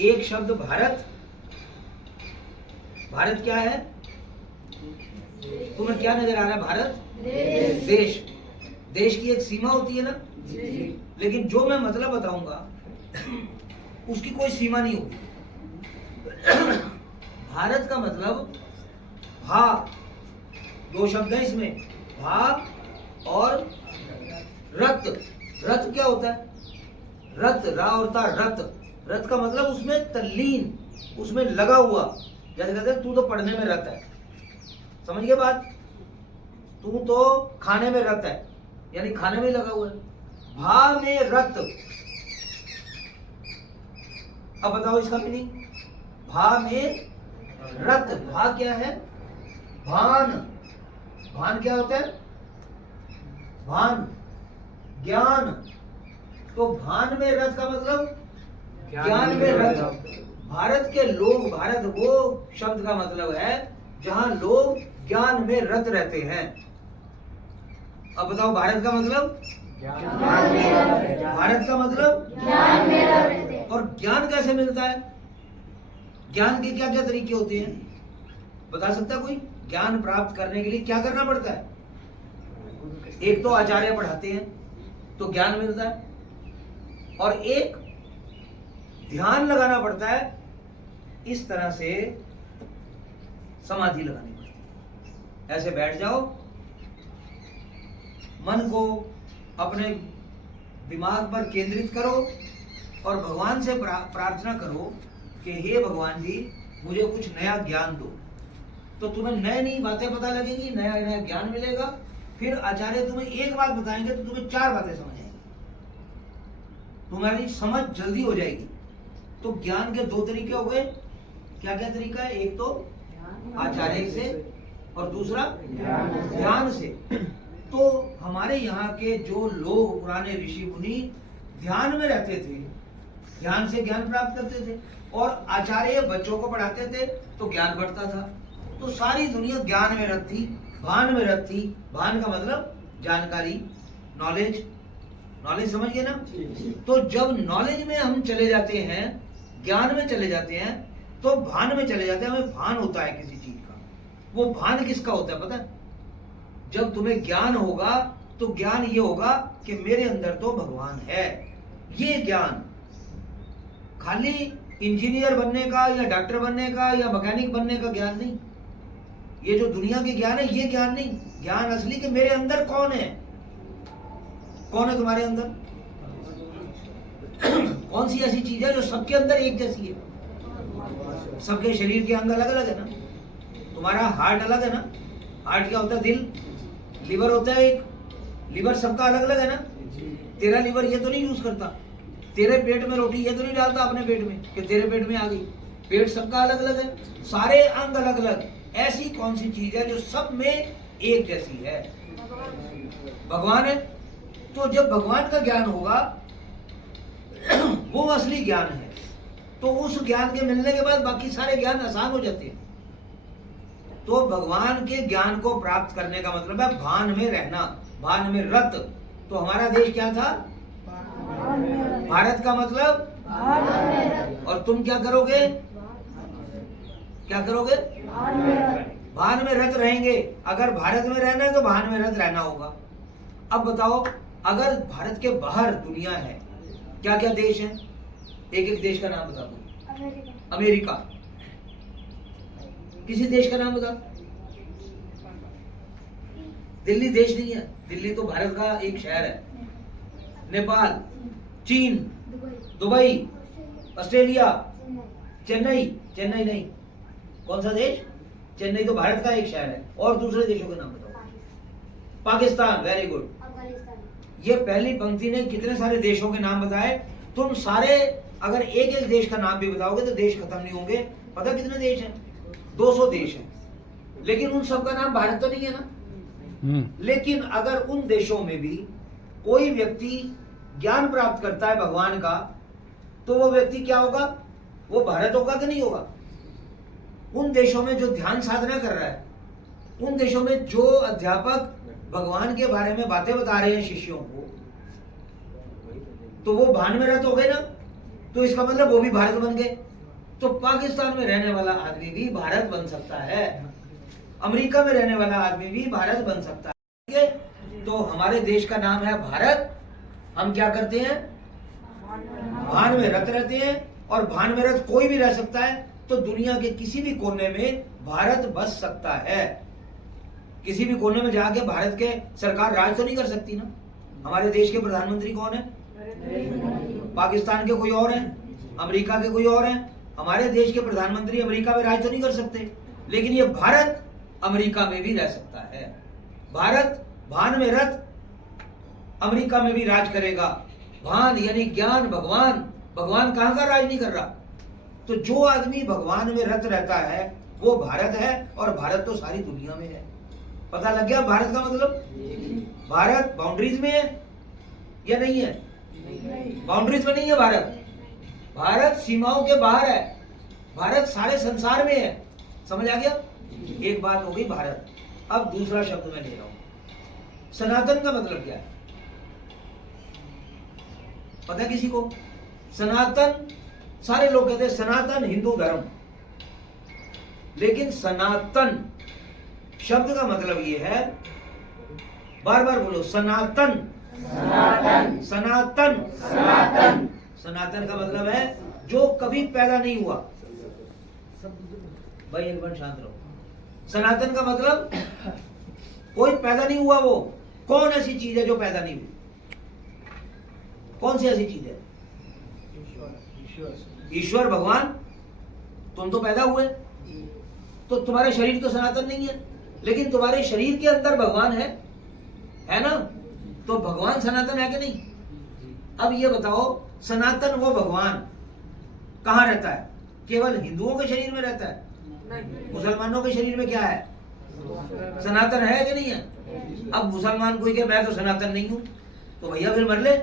एक शब्द भारत। भारत क्या है? तुम्हें क्या नजर आ रहा है? भारत देश। देश की एक सीमा होती है ना, लेकिन जो मैं मतलब बताऊंगा उसकी कोई सीमा नहीं होगी। भारत का मतलब भा, दो शब्द है इसमें, भा और रत। रत क्या होता है? रत, रा और ता, रत। रत का मतलब उसमें तल्लीन, उसमें लगा हुआ। जैसे कहते हैं तू तो पढ़ने में रत है, समझ गए बात? तू तो खाने में रत है, यानी खाने में लगा हुआ है। भा में रत। अब बताओ इसका मीनिंग। भा में रत। भा क्या है? भान। भान क्या होता है? भान, ज्ञान। तो भान में रत का मतलब ज्ञान में रत। भारत के लोग, भारत वो शब्द का मतलब है जहां लोग ज्ञान में रत रहते हैं। अब बताओ भारत का मतलब? भारत का मतलब ज्ञान में रहते हैं। और ज्ञान कैसे मिलता है? ज्ञान के क्या क्या तरीके होते हैं, बता सकता है कोई? ज्ञान प्राप्त करने के लिए क्या करना पड़ता है? एक तो आचार्य पढ़ाते हैं तो ज्ञान मिलता है, और एक ध्यान लगाना पड़ता है। इस तरह से समाधि लगानी पड़ती है। ऐसे बैठ जाओ, मन को अपने दिमाग पर केंद्रित करो और भगवान से प्रार्थना करो कि हे भगवान जी, मुझे कुछ नया ज्ञान दो। तो तुम्हें नई नई बातें पता लगेंगी, नया नया ज्ञान मिलेगा। फिर आचार्य तुम्हें एक बात बताएंगे तो तुम्हें चार बातें समझ आएंगी, तुम्हारी समझ जल्दी हो जाएगी। तो ज्ञान के दो तरीके हो गए। क्या क्या तरीका है? एक तो आचार्य से और दूसरा ध्यान से। तो हमारे यहाँ के जो लोग पुराने ऋषि मुनि ध्यान में रहते थे, ध्यान से ज्ञान प्राप्त करते थे, और आचार्य बच्चों को पढ़ाते थे तो ज्ञान बढ़ता था। तो सारी दुनिया ज्ञान में रत थी, भान में रत थी। भान का मतलब जानकारी, नॉलेज। नॉलेज समझ गए ना? तो जब नॉलेज में हम चले जाते हैं, ज्ञान में चले जाते हैं, तो भान में चले जाते हैं। हमें भान होता है किसी चीज का। वो भान किसका होता है पता है? जब तुम्हें ज्ञान होगा तो ज्ञान ये होगा कि मेरे अंदर तो भगवान है। ये ज्ञान खाली इंजीनियर बनने का या डॉक्टर बनने का या मैकेनिक बनने का ज्ञान नहीं। ये जो दुनिया के ज्ञान है ये ज्ञान नहीं। ज्ञान असली कि मेरे अंदर कौन है। कौन है तुम्हारे अंदर? कौन सी ऐसी चीज है जो सबके अंदर एक जैसी है? सबके शरीर के अंग अलग अलग है ना। तुम्हारा हार्ट अलग है ना। हार्ट क्या होता है? दिल। लिवर होता है एक, लिवर सबका अलग अलग है ना। तेरा लिवर ये तो नहीं यूज करता, तेरे पेट में रोटी ये तो नहीं डालता अपने पेट में कि तेरे पेट में आ गई। पेट सबका अलग अलग है, सारे अंग अलग अलग। ऐसी कौन सी चीज है जो सब में एक जैसी है? भगवान है। तो जब भगवान का ज्ञान होगा वो असली ज्ञान है। तो उस ज्ञान के मिलने के बाद बाकी सारे ज्ञान आसान हो जाते हैं। तो भगवान के ज्ञान को प्राप्त करने का मतलब है भान में रहना, भान में रत। तो हमारा देश क्या था? भारत का मतलब। और तुम क्या करोगे? क्या करोगे? भान में रत रहेंगे। अगर भारत में रहना है तो भान में रत रहना होगा। अब बताओ, अगर भारत के बाहर दुनिया है, क्या क्या देश है? एक एक देश का नाम बता दो। अमेरिका। किसी देश का नाम बता। दिल्ली देश नहीं है, दिल्ली तो भारत का एक शहर है। नेपाल, चीन, दुबई, ऑस्ट्रेलिया, चेन्नई। चेन्नई नहीं, कौन सा देश? चेन्नई तो भारत का एक शहर है। और दूसरे देशों के नाम बताओ। Pakistan, very good. ये पहली पंक्ति ने कितने सारे देशों के नाम बताए। तुम सारे अगर एक एक देश का नाम भी बताओगे तो देश खत्म नहीं होंगे। पता कितने देश हैं? 200 देश हैं। लेकिन उन सब का नाम भारत तो नहीं है ना। लेकिन अगर उन देशों में भी कोई व्यक्ति ज्ञान प्राप्त करता है भगवान का, तो वो व्यक्ति क्या होगा? वो भारत होगा कि नहीं होगा? उन देशों में जो ध्यान साधना कर रहा है, उन देशों में जो अध्यापक भगवान के बारे में बातें बता रहे हैं शिष्यों को, तो वो भान में रत हो गए ना। तो इसका मतलब वो भी भारत बन गए। तो पाकिस्तान में रहने वाला आदमी भी भारत बन सकता है, अमेरिका में रहने वाला आदमी भी भारत बन सकता है। तो हमारे देश का नाम है भारत। हम क्या करते हैं? भान में रत रहते हैं, और भान में रत कोई भी रह सकता है। तो दुनिया के किसी भी कोने में भारत बस सकता है। किसी भी कोने में जाके भारत के सरकार राज तो नहीं कर सकती ना। हमारे देश के प्रधानमंत्री कौन है? पाकिस्तान के कोई और हैं, अमेरिका के कोई और हैं। हमारे देश के प्रधानमंत्री अमेरिका में राज तो नहीं कर सकते, लेकिन ये भारत अमेरिका में भी रह सकता है। भारत भान में रत अमेरिका में भी राज करेगा। भान यानी ज्ञान, भगवान। भगवान कहां का राज नहीं कर रहा। तो जो आदमी भगवान में रत रहता है वो भारत है, और भारत तो सारी दुनिया में है। पता लग गया भारत का मतलब? भारत बाउंड्रीज में है या नहीं है? बाउंड्रीज में नहीं है भारत। भारत सीमाओं के बाहर है। भारत सारे संसार में है। समझ आ गया? एक बात हो गई भारत। अब दूसरा शब्द मैं ले रहा हूं। सनातन का मतलब क्या है? पता है किसी को? सनातन, सारे लोग कहते हैं सनातन हिंदू धर्म, लेकिन सनातन शब्द का मतलब ये है, बार बार बोलो, सनातन। सनातन सनातन सनातन सनातन का मतलब है जो कभी पैदा नहीं हुआ। भाई एक बार शांत रहो। सनातन का मतलब कोई पैदा नहीं हुआ। वो कौन ऐसी चीज है जो पैदा नहीं हुई? कौन सी ऐसी चीज है? ईश्वर, भगवान। तुम तो पैदा हुए, तो तुम्हारे शरीर तो सनातन नहीं है, लेकिन तुम्हारे शरीर के अंदर भगवान है ना? तो भगवान सनातन है कि नहीं? अब ये बताओ, सनातन वो भगवान कहां रहता है? केवल हिंदुओं के शरीर में रहता है? मुसलमानों के शरीर में क्या है? सनातन है कि नहीं है? अब मुसलमान कोई कहे मैं तो सनातन नहीं हूं, तो भैया फिर मर ले।